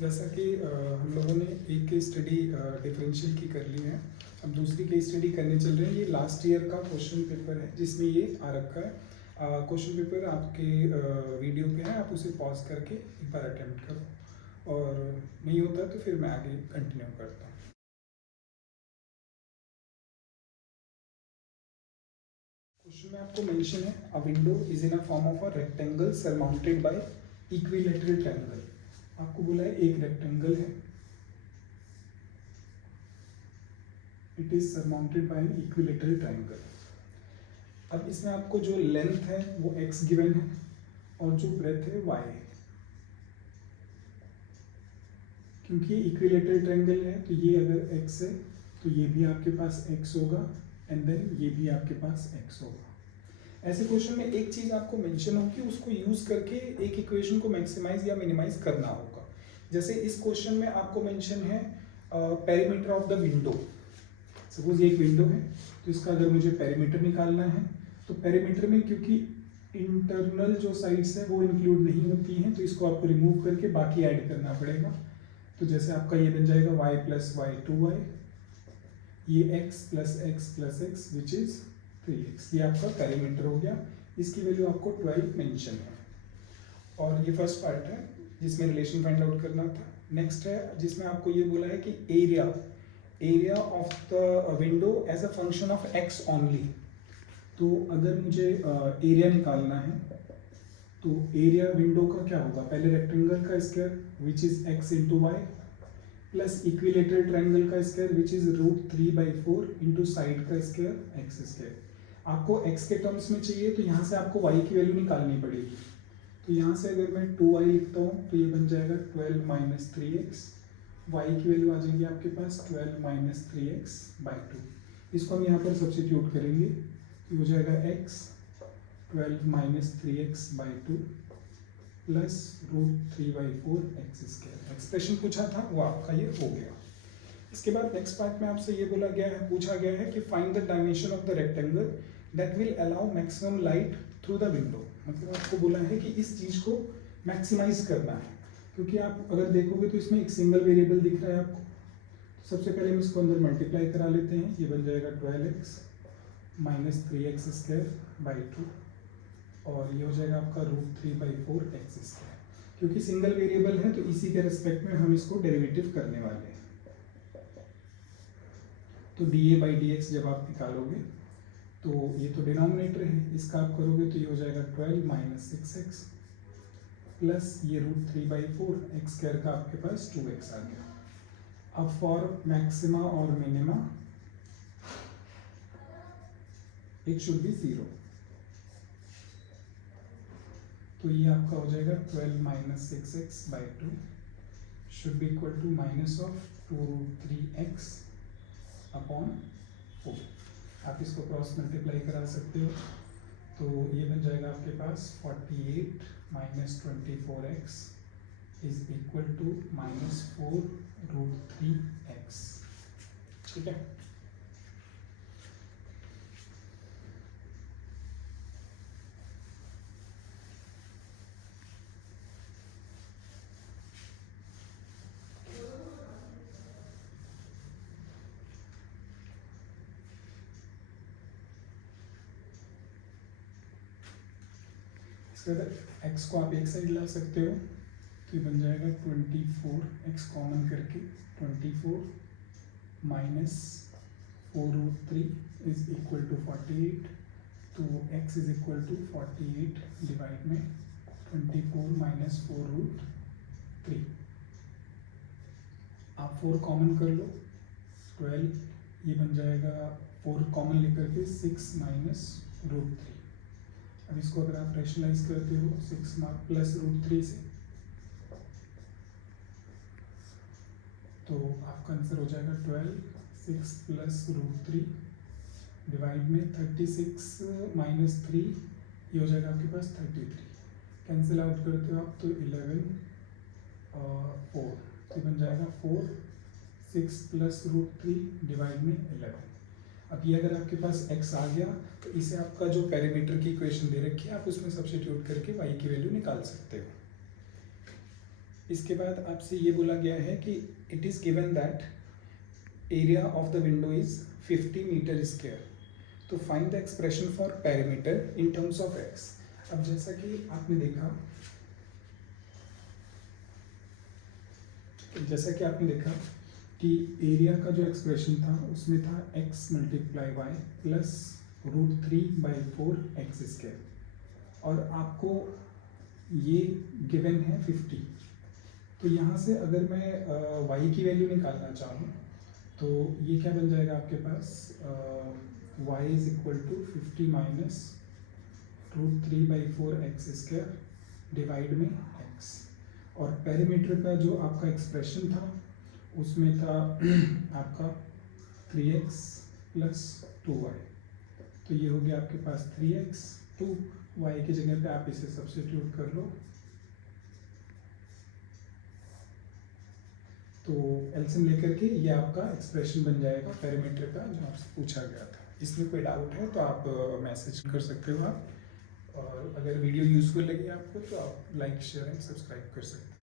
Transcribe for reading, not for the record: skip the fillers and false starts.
जैसा कि हम लोगों ने एक केस स्टडी डिफरेंशियल की कर ली है, अब दूसरी केस स्टडी करने चल रहे हैं। ये लास्ट ईयर का क्वेश्चन पेपर है जिसमें ये आ रखा है। क्वेश्चन पेपर आपके वीडियो पे है, आप उसे पॉज करके एक बार अटेम्प्ट करो, और नहीं होता तो फिर मैं आगे कंटिन्यू करता हूँ। क्वेश्चन में आपको मेंशन है, a window is in a form of a rectangle surmounted by equilateral triangle. आपको बोला है एक रेक्टेंगल है, it is surmounted by an equilateral triangle. अब इसमें आपको जो लेंथ है वो x गिवन है और जो ब्रेथ है y है। क्योंकि इक्विलैटरल ट्रायंगल है तो ये अगर x है तो ये भी आपके पास x होगा, एंड देन ये भी आपके पास x होगा। ऐसे क्वेश्चन में एक चीज आपको मेंशन होगी, उसको यूज करके एक इक्वेशन को मैक्सिमाइज या मिनिमाइज करना होगा। जैसे इस क्वेश्चन में आपको मेंशन है perimeter of the window. Suppose ये एक विंडो है, तो इसका अगर मुझे पेरीमीटर निकालना है तो पेरीमीटर में क्योंकि इंटरनल जो साइड्स है वो इंक्लूड नहीं होती हैं, तो इसको आपको रिमूव करके बाकी ऐड करना पड़ेगा। तो जैसे आपका ये बन जाएगा y प्लस वाई 2y, ये x plus x plus x which is 3x। ये आपका पेरीमीटर हो गया, इसकी वैल्यू आपको 12 मेंशन है। और ये फर्स्ट पार्ट है जिसमें रिलेशन फाइंड आउट करना था। नेक्स्ट है जिसमें आपको ये बोला है कि area of the window as a function of x only. तो अगर मुझे एरिया निकालना है तो एरिया विंडो का क्या होगा, पहले रेक्टेंगल का square which is x into y plus equilateral triangle का square which is √3/4 into side का स्क्वायर x स्क्वायर। आपको x के टर्म्स में चाहिए तो यहाँ से आपको y की वैल्यू निकालनी पड़ेगी। तो यहाँ से अगर मैं 2y लिखता हूँ तो ये बन जाएगा 12 माइनस 3x, y की वैल्यू आ जाएगी आपके पास 12 माइनस 3x/2। इसको हम यहाँ पर सब्स्टिट्यूट करेंगे, ये हो जाएगा x 12 minus 3x/2 plus √3/4x²। Expression पूछा था वो आपका ये हो गया। इसके बाद नेक्स्ट पार्ट में आपसे ये बोला गया है, पूछा गया है कि find the dimension of the rectangle that will allow maximum light through the window. मतलब आपको बोला है कि इस चीज को मैक्सिमाइज करना है, क्योंकि आप अगर देखोगे तो इसमें एक सिंगल वेरिएबल दिख रहा है आपको। तो सबसे पहले हम इसको अंदर मल्टीप्लाई करा लेते हैं, ये बन जाएगा 12x माइनस 3x²/2 और ये हो जाएगा आपका √3/4x²। क्योंकि सिंगल वेरिएबल है तो इसी के रिस्पेक्ट में हम इसको डेरिवेटिव करने वाले हैं। तो dA/dx जब आप निकालोगे तो ये तो डिनोमिनेटर है, इसका आप करोगे तो ये हो जाएगा 12 माइनस 6x प्लस ये √3/4x² का आपके पास 2x आ गया। अब फॉर मैक्सिमा और मिनिमा इट शुड बी 0। तो ये आपका हो जाएगा 12 minus 6x/2 should be equal to minus of 2√3x upon 4। आप इसको क्रॉस मल्टीप्लाई करा सकते हो, तो ये बन जाएगा आपके पास 48 minus 24x is equal to minus 4√3x। ठीक है। इसके बाद x को आप एक साइड ला सकते हो, तो ये बन जाएगा 24x कॉमन करके 24 माइनस 4√3 इज इक्वल टू 48। तो x is equal to 48 divide में 24 माइनस 4√3। आप 4 कॉमन कर लो, 12, ये बन जाएगा 4 कॉमन लेकर के 6 माइनस √3। अब इसको अगर आप रेशनलाइज करते हो 6 प्लस √3 से, तो आपका आंसर हो जाएगा 12, 6 प्लस √3 डिवाइड में 36 माइनस 3, ये हो जाएगा आपके पास 33। कैंसिल आउट करते हो आप तो 11 4, तो बन जाएगा 4, 6 प्लस √3 डिवाइड में 11। अब ये अगर आपके पास x आ गया तो इसे आपका जो पेरीमीटर की इक्वेशन दे रखी है आप उसमें सब्स्टिट्यूट करके y की वैल्यू निकाल सकते हो। इसके बाद आपसे ये बोला गया है कि it is given that area of the window is 50 metre square, तो find the expression for perimeter in terms of x. अब जैसा कि आपने देखा कि एरिया का जो एक्सप्रेशन था उसमें था x multiply y plus √3/4 x square, और आपको ये गिवन है 50। तो यहाँ से अगर मैं y की वैल्यू निकालना चाहूँ तो ये क्या बन जाएगा आपके पास, y is equal to 50 minus √3/4 x square divide में x। और पेरीमीटर का जो आपका एक्सप्रेशन था उसमें था आपका 3x प्लस 2y, तो ये हो गया आपके पास 3x, 2y की जगह पे आप इसे सब्स्टिट्यूट कर लो, तो एलसीएम लेकर के ये आपका एक्सप्रेशन बन जाएगा पेरीमीटर का जो आपसे पूछा गया था। इसमें कोई डाउट है तो आप मैसेज कर सकते हो आप, और अगर वीडियो यूजफुल लगे आपको तो आप लाइक शेयर एंड सब्सक्राइब कर सकते हो।